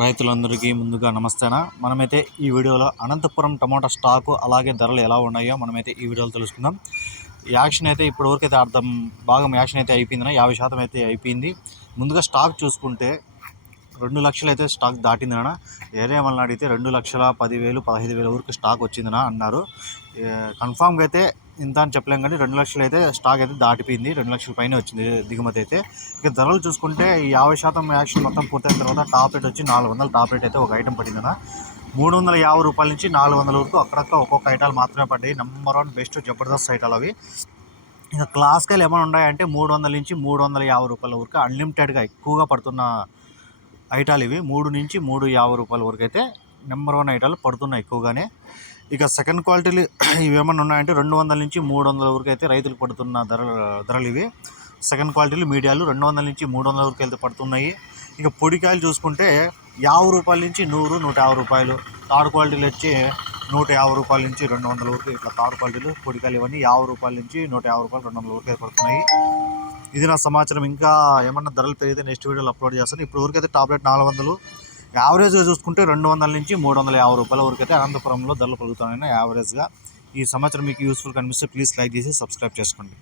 రైతులందరికీ ముందుగా నమస్తేనా. మనమైతే ఈ వీడియోలో అనంతపురం టమాటా స్టాకు అలాగే ధరలు ఎలా ఉన్నాయో మనమైతే ఈ వీడియోలో తెలుసుకుందాం. యాక్షన్ అయితే ఇప్పటివరకు అయితే అర్థం భాగం యాక్షన్ అయితే అయిపోయింది యాభై శాతం అయితే అయిపోయింది. ముందుగా స్టాక్ చూసుకుంటే రెండు లక్షలు అయితే స్టాక్ దాటిందన. వేరే వాళ్ళని అడిగితే రెండు లక్షల పదివేలు పదహైదు వేల వరకు స్టాక్ వచ్చిందన అన్నారు. కన్ఫామ్గా అయితే ఇంత అని చెప్పలేం కానీ రెండు లక్షలు అయితే స్టాక్ అయితే దాటిపోయింది. రెండు లక్షల పైన వచ్చింది దిగుమతి అయితే. ఇక ధరలు చూసుకుంటే ఈ యాభై శాతం యాక్షన్ మొత్తం పూర్తయిన తర్వాత టాప్ రేట్ వచ్చి నాలుగు వందల టాప్ రేట్ అయితే ఒక ఐటమ్ పడిందన. మూడు వందల యాభై రూపాయల నుంచి నాలుగు వందల వరకు అక్కడక్కడ ఒక్కొక్క ఐటాలు మాత్రమే పడ్డాయి. నెంబర్ వన్ బెస్ట్ జబర్దస్త్ ఐటాలు అవి. ఇంకా క్లాస్కాయలు ఏమైనా ఉన్నాయంటే మూడు వందల నుంచి మూడు వందల యాభై రూపాయల వరకు అన్లిమిటెడ్గా ఎక్కువగా పడుతున్న ఐటాలు ఇవి. మూడు నుంచి మూడు యాభై రూపాయల వరకు అయితే నెంబర్ వన్ ఐటాలు పడుతున్నాయి ఎక్కువగానే. ఇక సెకండ్ క్వాలిటీలు ఇవి ఉన్నాయంటే రెండు వందల నుంచి మూడు వందల వరకు అయితే రైతులు పడుతున్న ధర ధరలు ఇవి. సెకండ్ క్వాలిటీలు మీడియాలు రెండు వందల నుంచి మూడు వందల వరకు అయితే పడుతున్నాయి. ఇక పొడికాయలు చూసుకుంటే యాభై రూపాయల నుంచి నూరు నూట యాభై రూపాయలు. థర్డ్ క్వాలిటీలు వచ్చి నూట యాభై రూపాయల నుంచి రెండు వందల వరకు ఇట్లా థర్డ్ క్వాలిటీలు పొడికాయలు ఇవన్నీ యాభై రూపాయల నుంచి నూట యాభై రూపాయలు రెండు వందల వరకు అయితే పడుతున్నాయి. ఇది నా సమాచారం. ఇంకా ఏమన్నా ధరలు పెరిగితే నెక్స్ట్ వీడియోలో అప్లోడ్ చేస్తాను. ఇప్పుడు వరకు అయితే టాబ్లెట్ నాలుగు వందలు. యావరేజ్గా చూసుకుంటే రెండు వందల నుంచి మూడు వందల యాభై రూపాయల వరకు అయితే అనంతపురంలో ధరలు పలుకుతున్నాయి యావరేజ్గా ఈ సమాచారం మీకు యూస్ఫుల్ కనిపిస్తే ప్లీజ్ లైక్ చేసి సబ్స్క్రైబ్ చేసుకోండి.